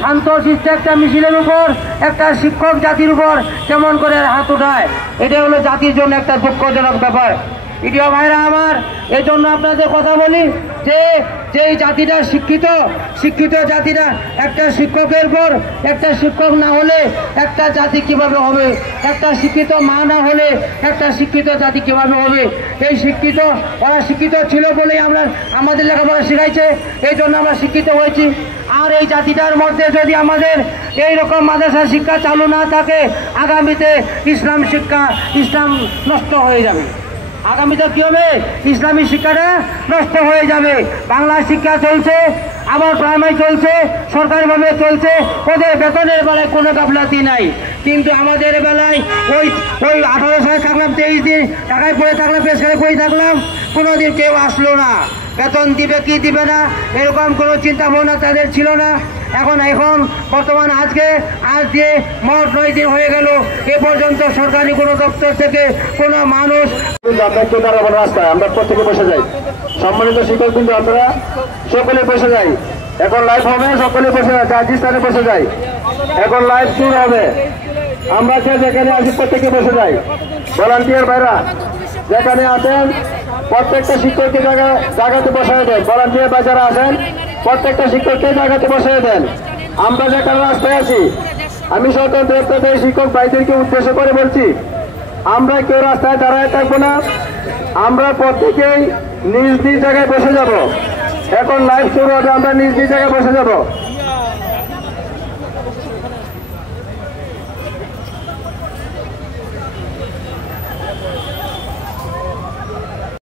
শান্ত শিষ্ট একটা মিছিলের উপর একটা শিক্ষক জাতির উপর কেমন করে হাত উঠায়, এটা হলো জাতির জন্য একটা দুঃখজনক ব্যাপার। প্রিয় ভাইরা আমার, এই জন্য আপনাদের কথা বলি যে যেই জাতিটা শিক্ষিত জাতিরা একটা শিক্ষকের পর একটা শিক্ষক না হলে একটা জাতি কিভাবে হবে, একটা শিক্ষিত মা না হলে একটা শিক্ষিত জাতি কিভাবে হবে। এই ওরা শিক্ষিত ছিল বলেই আমাদের লেখাপড়া শিখাইছে, এই জন্য আমরা শিক্ষিত হয়েছি। আর এই জাতিটার মধ্যে যদি আমাদের এইরকম মাদ্রাসা শিক্ষা চালু না থাকে, আগামীতে ইসলাম নষ্ট হয়ে যাবে। আগামীতে কি হবে? ইসলামী শিক্ষাটা নষ্ট হয়ে যাবে। বাংলা শিক্ষা চলছে, আবার প্রাইমারি চলছে, সরকারিভাবে চলছে, ওদের বেতনের বেলায় কোনো গাফলাতি নাই। কিন্তু আমাদের বেলায় ওই 18 সালে থাকলাম, 23 দিন টাকায় পড়ে থাকলাম, পেশকারে পড়ে থাকলাম, কোনোদিন কেউ আসলো না। বেতন দিবে কি দিবে না এরকম কোনো চিন্তা ভাবনা তাদের ছিল না। এখন বর্তমান আজ দিয়ে মোট 9 দিন হয়ে গেল, এ পর্যন্ত সরকারি কোনো দপ্তর থেকে কোনো মানুষ রাস্তায় আমরা প্রত্যেকে বসে যাই। সম্মানিত শিক্ষক কিন্তু আমরা সকলে বসে যাই। এখন লাইভ হবে, সকলে বসে যায়, জাজি স্থানে বসে যাই। এখন লাইভ শুরু হবে, আমরা যেখানে আছি প্রত্যেকে বসে যাই। ভলান্টিয়ার ভাইরা যেখানে আছেন প্রত্যেকটা শিক্ষককে জায়গাতে বসায় দেন। ভলান্টিয়ার ভাই যারা আছেন প্রত্যেকটা শিক্ষককে জায়গাতে বসায় দেন। আমরা যেখানে রাস্তায় আছি, আমি স্বতন্ত্র শিক্ষক ভাইদেরকে উদ্দেশ্য করে বলছি, আমরা কেউ রাস্তায় দাঁড়ায় থাকবো না, আমরা প্রত্যেকেই নিজ নিজ জায়গায় বসে যাব। এখন লাইভ শুরু হবে, আমরা নিজ নিজ জায়গায় বসে যাব।